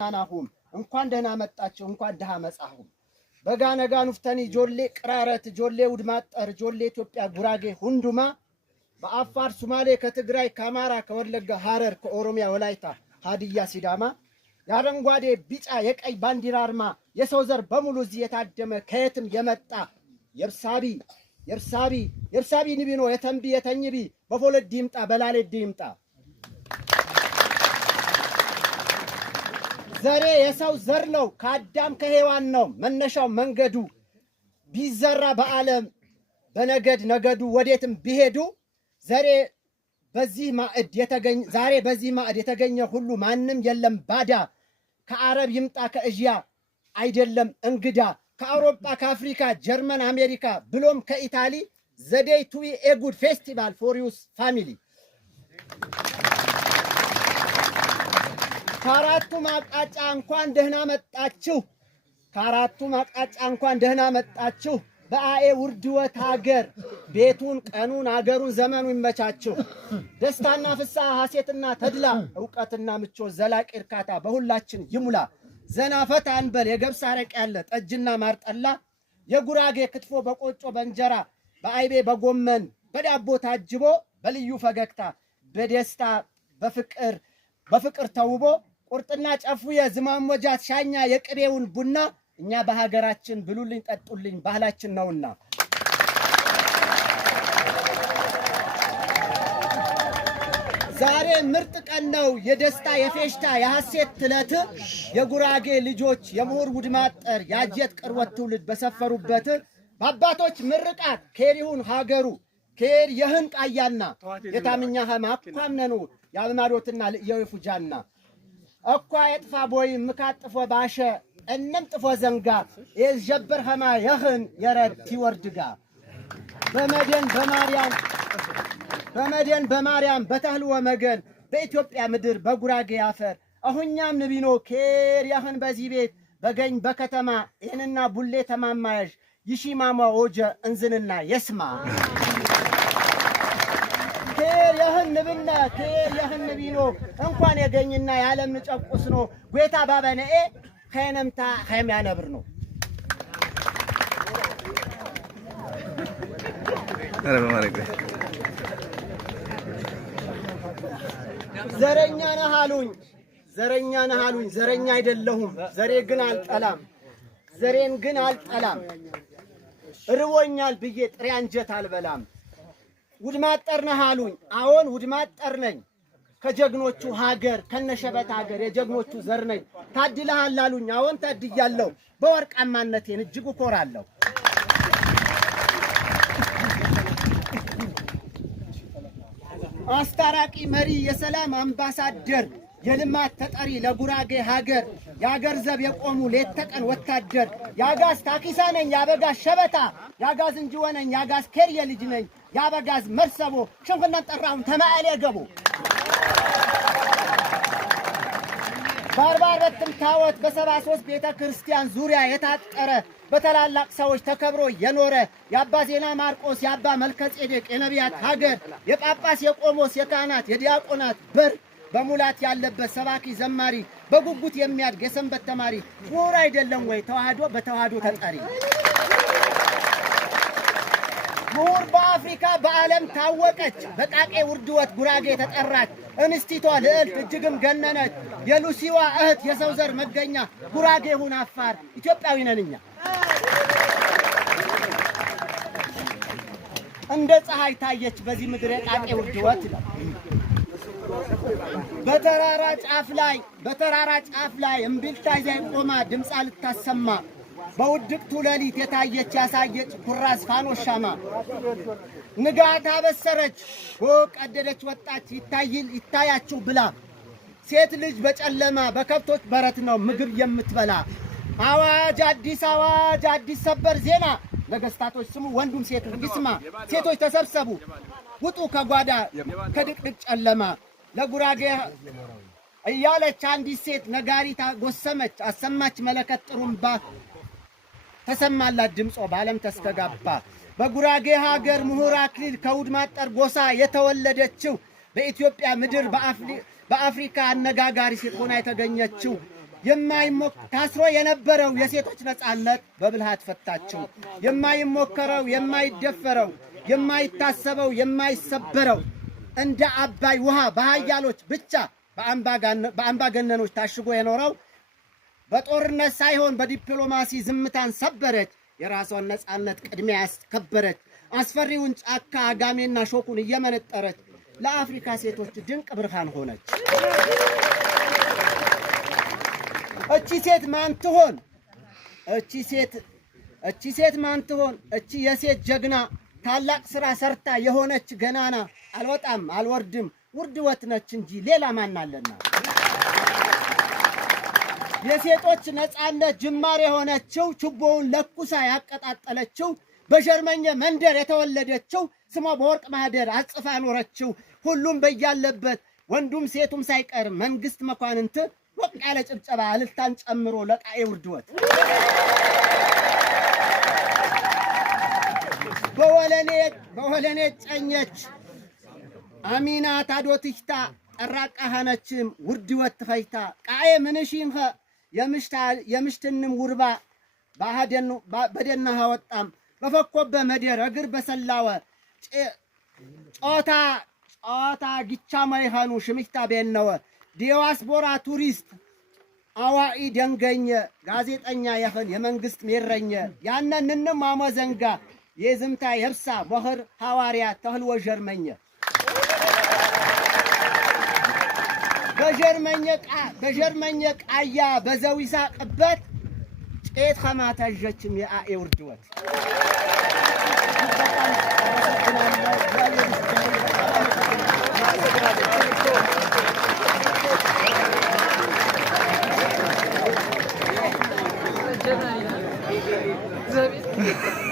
ናናሁም እንኳን ደህና መጣችሁ እንኳን ደሃ መጻሁም በጋነጋ ኑፍተኒ ጆሌ ቅራረት ጆሌ ውድማጠር ጆሌ ኢትዮጵያ ጉራጌ ሁንዱማ በአፋር ሶማሌ ከትግራይ ከአማራ ከወለጋ ሐረር ከኦሮሚያ ወላይታ ሀዲያ ሲዳማ ያረንጓዴ ቢጫ የቀይ ባንዲራ አርማ የሰው ዘር በሙሉ እዚህ የታደመ ከየትም የመጣ የርሳቢ ንቢኖ የተንቢ የተኝቢ በፎለድ ይምጣ በላለድ ይምጣ ዘሬ የሰው ዘር ነው ከአዳም ከሔዋን ነው መነሻው መንገዱ ቢዘራ በዓለም በነገድ ነገዱ ወዴትም ቢሄዱ ዘሬ በዚህ ማዕድ የተገኘ ሁሉ ማንም የለም ባዳ ከአረብ ይምጣ ከእዥያ አይደለም እንግዳ ከአውሮፓ ከአፍሪካ ጀርመን አሜሪካ ብሎም ከኢታሊ ዘዴይ ቱ ቢ ኤ ጉድ ፌስቲቫል ፎር ዩስ ፋሚሊ ካራቱ ማቃጫ እንኳን ደህና መጣችሁ በአኤ ውርድወት ሀገር ቤቱን ቀኑን አገሩን ዘመኑ ይመቻችሁ ደስታና ፍስሐ ሐሴትና ተድላ ዕውቀትና ምቾት ዘላቂ እርካታ በሁላችን ይሙላ ዘና ፈታ አንበል የገብስ አረቅ ያለ ጠጅና ማርጠላ የጉራጌ ክትፎ በቆጮ በእንጀራ በአይቤ በጎመን በዳቦ ታጅቦ በልዩ ፈገግታ በደስታ በፍቅር ተውቦ ቁርጥና ጨፉየ ዝማሞጃት ሻኛ የቅቤውን ቡና እኛ በሀገራችን ብሉልኝ ጠጡልኝ ባህላችን ነውና ዛሬ ምርጥ ቀን ነው የደስታ የፌሽታ የሐሴት ትለት የጉራጌ ልጆች የምሁር ውድማጠር ያጀት ቅርወት ትውልድ በሰፈሩበት በአባቶች ምርቃት ኬሪሁን ሀገሩ ኬር የህን ቃያና የታምኛ ሀማኳምነኑ ያልማዶትና የወፉጃና እኳ የጥፋ ቦይ ምካጥፎ ባሸ እንም ጥፎ ዘንጋ የጀበር ሀማ የህን የረድ ይወርድጋ በመደን በማርያም በተህልወ መገን በኢትዮጵያ ምድር በጉራጌ አፈር አሁኛም ንቢኖ ኬር ያህን በዚህ ቤት በገኝ በከተማ ይህንና ቡሌ ተማማያዥ ይሺማማ ወጀ እንዝንና የስማ ኬር ያህን ንብና ኬር ያህን ንቢኖ እንኳን የገኝና ያለም ንጨቁስ ነው ጎታ ባበነኤ ከነምታ ከሚያነብር ነው ዘረኛ ነህ አሉኝ ዘረኛ አይደለሁም ዘሬን ግን አልጠላም ርቦኛል ብዬ ጥሬ አንጀት አልበላም ውድማጠር ነህ አሉኝ አዎን ውድማጠር ነኝ ከጀግኖቹ ሀገር ከነሸበት ሀገር የጀግኖቹ ዘር ነኝ ታድለሃል አሉኝ አዎን ታድያለሁ በወርቃማነቴን እጅግ እኮራለሁ አስታራቂ መሪ የሰላም አምባሳደር የልማት ተጠሪ ለጉራጌ ሀገር ያገር ዘብ የቆሙ ሌት ተቀን ወታደር ያጋዝ ታኪሳ ነኝ ያበጋዝ ሸበታ ያጋዝ እንጂወነኝ ያጋዝ ኬርየ ልጅ ነኝ ያበጋዝ መርሰቦ ሽንፍናን ጠራውን ተማዕሌ ገቦ ባርባረትም ታወት በ73 ቤተ ክርስቲያን ዙሪያ የታጠረ በተላላቅ ሰዎች ተከብሮ የኖረ የአባ ዜና ማርቆስ የአባ መልከጼዴቅ የነቢያት ሀገር የጳጳስ የቆሞስ የካህናት የዲያቆናት በር በሙላት ያለበት ሰባኪ ዘማሪ በጉጉት የሚያድግ የሰንበት ተማሪ ምሁር አይደለም ወይ ተዋህዶ በተዋህዶ ተጠሪ ምሁር በአፍሪካ በዓለም ታወቀች በቃቄ ውርድወት ጉራጌ ተጠራች እንስቲቷ ልዕልት እጅግም ገነነች የሉሲዋ እህት የሰው ዘር መገኛ ጉራጌ ሁን አፋር ኢትዮጵያዊ ነንኛ እንደ ፀሐይ ታየች በዚህ ምድር የቃቄ ውርድወት በተራራ ጫፍ ላይ እምቢልታ ይዛ ቆማ ድምፃ ልታሰማ በውድቅቱ ሌሊት የታየች ያሳየች ኩራዝ ፋኖስ ሻማ ንጋት አበሰረች ቀደደች ወጣች ይታያችሁ ብላ ሴት ልጅ በጨለማ በከብቶች በረት ነው ምግብ የምትበላ አዋጅ አዲስ ሰበር ዜና ነገስታቶች ስሙ ወንዱም ሴቱ ይስማ ሴቶች ተሰብሰቡ ውጡ ከጓዳ ከድቅድቅ ጨለማ ለጉራጌ እያለች አንዲት ሴት ነጋሪት ጎሰመች አሰማች መለከት ጥሩምባ ተሰማላት ድምጾ በዓለም ተስተጋባ በጉራጌ ሀገር ምሁር አክሊል ከውድማጠር ጎሳ የተወለደችው በኢትዮጵያ ምድር በአፍሪካ አነጋጋሪ ሴት ሆና የተገኘችው ታስሮ የነበረው የሴቶች ነጻነት በብልሃት ፈታችው። የማይሞከረው የማይደፈረው የማይታሰበው የማይሰበረው እንደ አባይ ውሃ በኃያሎች ብቻ በአምባገነኖች ታሽጎ የኖረው በጦርነት ሳይሆን በዲፕሎማሲ ዝምታን ሰበረች። የራሷን ነጻነት ቅድሚያ ያስከበረች አስፈሪውን ጫካ አጋሜና ሾኩን እየመነጠረች ለአፍሪካ ሴቶች ድንቅ ብርሃን ሆነች። እቺ ሴት ማን ትሆን? እቺ ሴት ማን ትሆን? እቺ የሴት ጀግና ታላቅ ሥራ ሰርታ የሆነች ገናና አልወጣም አልወርድም ውርድወት ነች እንጂ ሌላ ማን አለና? የሴቶች ነጻነት ጅማሬ የሆነችው ችቦውን ለኩሳ ያቀጣጠለችው በጀርመኛ መንደር የተወለደችው ስሟ በወርቅ ማህደር አጽፋ ኖረችው ሁሉም በያለበት ወንዱም ሴቱም ሳይቀር መንግስት መኳንንት ወቅ ያለ ጭብጨባ እልልታን ጨምሮ ለቃዬ ውርድወት በወለኔ ጨኘች አሚና ታዶትሽታ ጠራቃ ሀነችም ውርድወት ተፈይታ ቃዬ ምንሽንኸ የምሽትንም ውርባ በደናሃ ወጣም በፈኮበ መደር እግር በሰላወ ጮታ ግቻ ማይሃኑ ሽምሽታ ቤነወ ዲያስፖራ ቱሪስት አዋኢ ደንገኘ ጋዜጠኛ የኸን የመንግስት ሜረኘ ያነንንም አመዘንጋ የዝምታ የብሳ ሞህር ሐዋርያ ተህልወ ጀርመኘ በጀርመኛ ቃያ በዘዊሳ ቅበት ጤት ኸማታጀችም የአኤ ውርድወት Zabi.